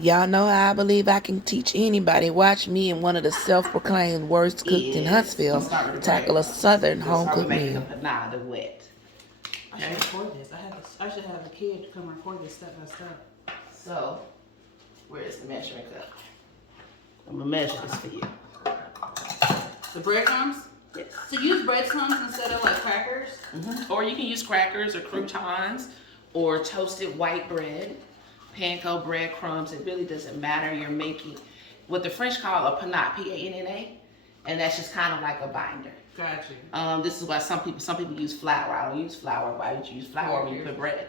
Y'all know how I believe I can teach anybody. Watch me and one of the self-proclaimed worst cooked in Huntsville tackle a southern home-cooked meal. Panada wet. I should record this. I should have the kid come record this step by step. So, where is the measuring cup? I'm gonna measure this for you. The breadcrumbs? Yes. So use breadcrumbs instead of like crackers? Or you can use crackers or croutons or toasted white bread, panko breadcrumbs. It really doesn't matter. You're making what the French call a panade, P-A-N-N-A, and that's just kind of like a binder. Got you. This is why some people use flour. I don't use flour. Why would you use flour when you put bread?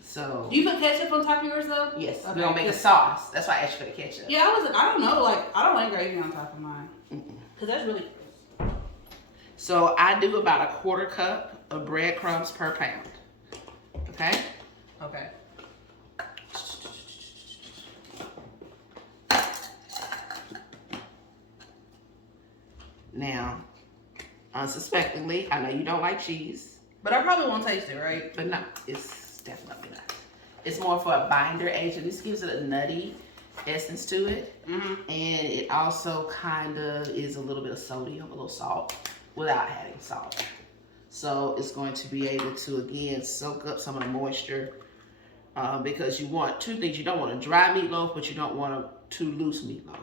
So. Do you put ketchup on top of yours though? Yes. Okay. We're gonna make a sauce. That's why I asked you for the ketchup. Yeah, I don't know. Like I don't like gravy on top of mine because that's really. So I do about 1/4 cup of breadcrumbs per pound. Okay. Okay. Now, unsuspectingly, I know you don't like cheese. But I probably won't taste it, right? But no, it's definitely not. It's more for a binder agent. This gives it a nutty essence to it. And it also kind of is a little bit of sodium, a little salt, without adding salt. So it's going to be able to, again, soak up some of the moisture because you want two things. You don't want a dry meatloaf, but you don't want a too loose meatloaf.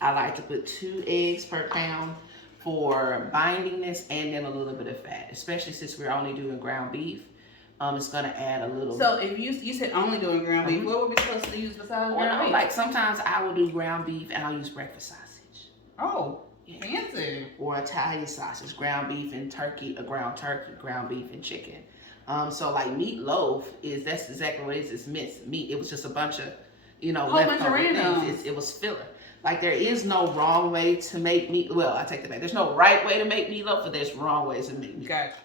I like to put 2 eggs per pound for bindingness and then a little bit of fat, especially since we're only doing ground beef. It's gonna add a little. So if you said only doing ground beef, what were we supposed to use besides ground beef? Like sometimes I will do ground beef and I'll use breakfast sausage. Oh, fancy. Or Italian sausage, ground beef and turkey, ground turkey, ground beef and chicken. So like meatloaf that's exactly what it is. It's minced meat. It was just a bunch of, leftover things. It was filler. Like there is no wrong way to make meat. Well, I take that back. There's no right way to make meatloaf, but there's wrong ways to make meatloaf. Gotcha.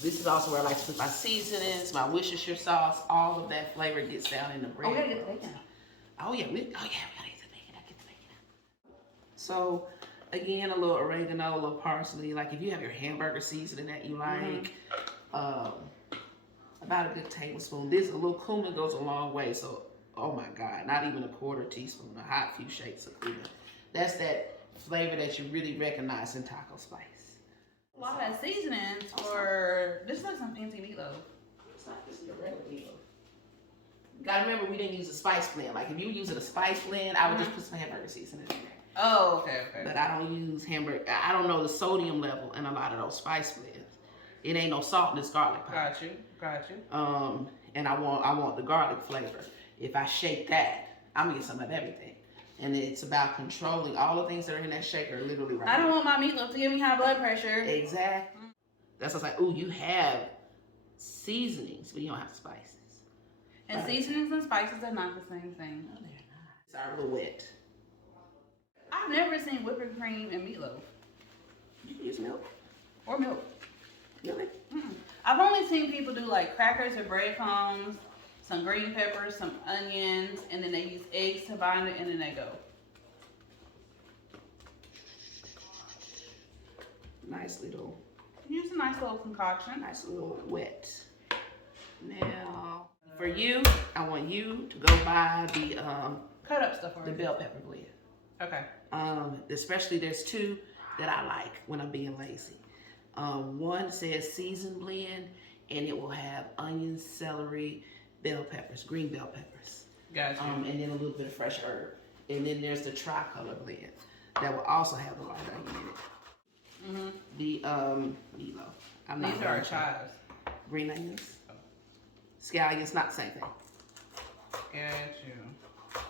This is also where I like to put my seasonings, my Worcestershire sauce. All of that flavor gets down in the bread. Oh, we gotta get the bacon out. We gotta get the bacon out. So again, a little oregano, a little parsley. Like if you have your hamburger seasoning that you like, about a good tablespoon. A little cumin goes a long way. So, oh my God, not even a 1/4 teaspoon, a hot few shakes of cumin. That's that flavor that you really recognize in taco spice. A lot of seasonings for this is like some fancy meatloaf. It's not just your regular meatloaf. You gotta remember we didn't use a spice blend. Like if you use a spice blend, I would just put some hamburger seasoning in there. Oh, okay. But I don't use hamburger. I don't know the sodium level in a lot of those spice blends. It ain't no salt in this garlic powder. Got you. And I want the garlic flavor. If I shake that, I'm gonna get some of everything. And it's about controlling all the things that are in that shaker literally right I don't want my meatloaf to give me high blood pressure. Exactly. That's what's like, ooh, you have seasonings, but you don't have spices. And seasonings and spices are not the same thing. No, they're not. It's a little wet. I've never seen whipping cream and meatloaf. You can use milk. Or milk. Really? I've only seen people do like crackers or breadcrumbs, some green peppers, some onions, and then they use eggs to bind it, and then they go. Nice little. Use a nice little concoction. Nice little wet. Now, for you, I want you to go buy the cut up stuff the bell pepper blend. Okay. Especially there's 2 that I like when I'm being lazy. One says seasoned blend, and it will have onions, celery, bell peppers, green bell peppers. Gotcha. And then a little bit of fresh herb. And then there's the tricolor blend that will also have the large onion in it. The meatloaf. These are chives. Green onions. Scallions, not the same thing. Got you.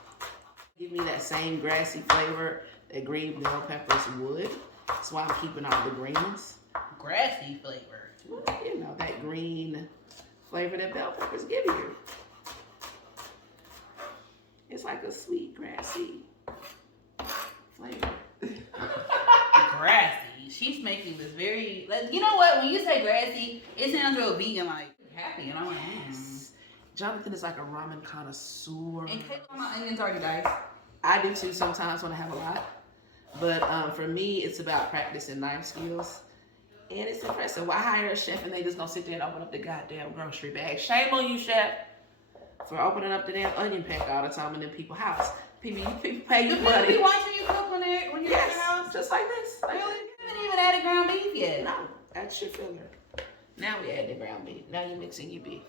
Give me that same grassy flavor that green bell peppers would. That's why I'm keeping all the greens. Grassy flavor. Well, you know, that green flavor that bell peppers give you. It's like a sweet, grassy flavor. Grassy. She's making this very, like, you know what? When you say grassy, it sounds real vegan, like happy, and I'm like, Jonathan is like a ramen connoisseur. And my onions already diced. I do too sometimes when I have a lot. But for me, it's about practicing knife skills. And it's impressive. Why hire a chef and they just gonna sit there and open up the goddamn grocery bag? Shame on you, chef, for opening up the damn onion pack all the time in them people's house. People pay you Do money. people be watching you cook when you're at Yes, your house? just like this. Like Really? You haven't even added ground beef yet. no, that's your filler. Now we add the ground beef. Now you're mixing your beef.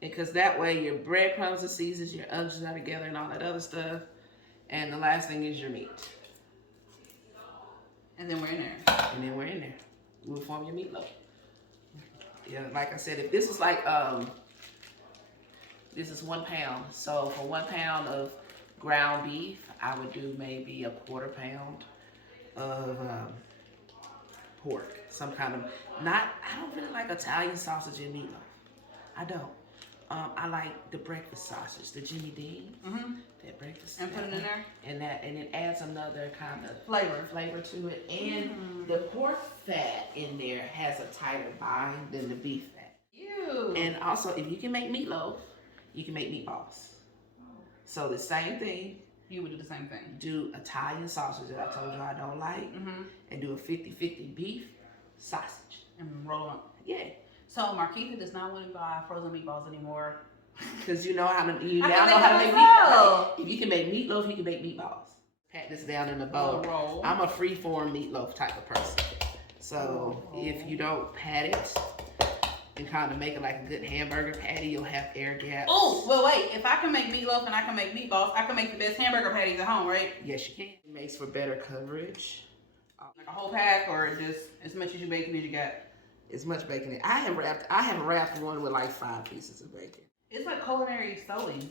Because that way your breadcrumbs and seasons, your onions are together and all that other stuff. And the last thing is your meat. And then we're in there. And then we're in there. We'll form your meatloaf. Yeah, like I said, if this was like, this is 1 pound. So for 1 pound of ground beef, I would do maybe a 1/4 pound of pork. Some kind of, I don't really like Italian sausage in meatloaf. I don't. I like the breakfast sausage, the Jimmy Dean. That breakfast. And put it in there? And it adds another kind of Flavor to it. And the pork fat in there has a tighter bind than the beef fat. Ew. And also, if you can make meatloaf, you can make meatballs. So the same thing. You would do the same thing. Do Italian sausage that I told you I don't like. And do a 50-50 beef sausage. And roll up. Yeah. So Marquita does not want to buy frozen meatballs anymore. Because you know how to, I now can know make how to it make myself. meatloaf. If you can make meatloaf, you can make meatballs. Pat this down in a bowl. Roll. I'm a free-form meatloaf type of person. So if you don't pat it and kind of make it like a good hamburger patty, you'll have air gaps. Oh, well, wait. If I can make meatloaf and I can make meatballs, I can make the best hamburger patties at home, right? Yes, you can. It makes for better coverage. Like a whole pack, or just as much as you bacon as you got? As much bacon in. I have wrapped one with like 5 pieces of bacon. It's like culinary sewing,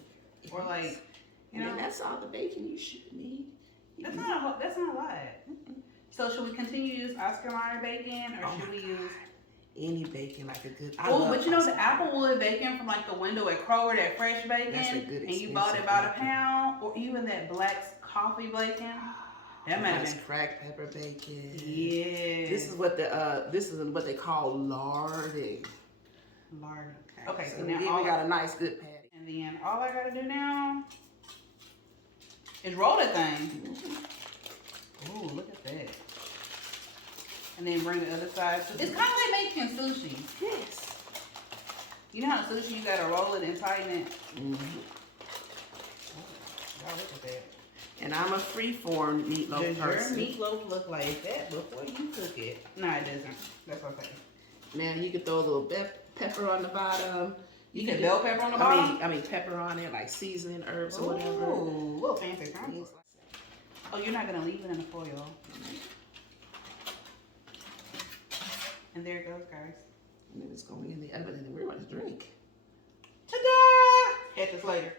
or like, you know. And that's all the bacon you should need. That's not a lot. So should we continue to use Oscar Mayer bacon, or should we use any bacon like a good? Oh, but you know the Applewood bacon from like the window at Kroger, that fresh bacon, That's a good and you bought it expensive about bacon. a pound, or even that Black's coffee bacon. That might have Nice been. cracked pepper bacon. Yeah. This is what what they call larding. Lard. Okay, so we now got a nice good patty. and then all I gotta do now is roll that thing. Ooh, look at that. And then bring the other side. It's kind of like making sushi. Yes. You know how sushi, you gotta roll it and tighten it? Mm-hmm. Y'all look at that. And I'm a free-form meatloaf Does person. your meatloaf look like that before you cook it? No, it doesn't. That's okay. Now you can throw a little pepper on the bottom. You can bell pepper on the bottom? I mean pepper on it, like seasoning herbs or whatever. Ooh, little fancy things. Oh, you're not gonna leave it in the foil. And there it goes, guys. And then it's going in the oven and then we're going to drink. Ta-da! Catch this later.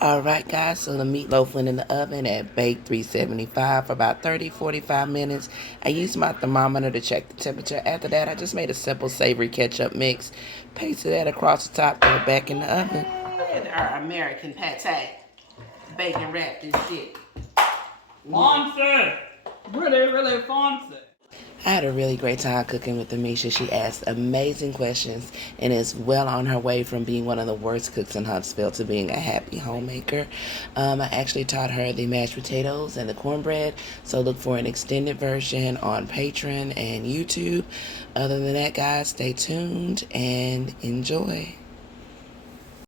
Alright guys, so the meatloaf went in the oven at bake 375 for about 30-45 minutes. I used my thermometer to check the temperature. After that, I just made a simple savory ketchup mix. Pasted that across the top, throw it back in the oven. And our American pate. Bacon wrapped and shit. Fancy! Really, really fancy. I had a really great time cooking with Ameisha. She asked amazing questions and is well on her way from being one of the worst cooks in Huntsville to being a happy homemaker. I actually taught her the mashed potatoes and the cornbread, so look for an extended version on Patreon and YouTube. Other than that, guys, stay tuned and enjoy.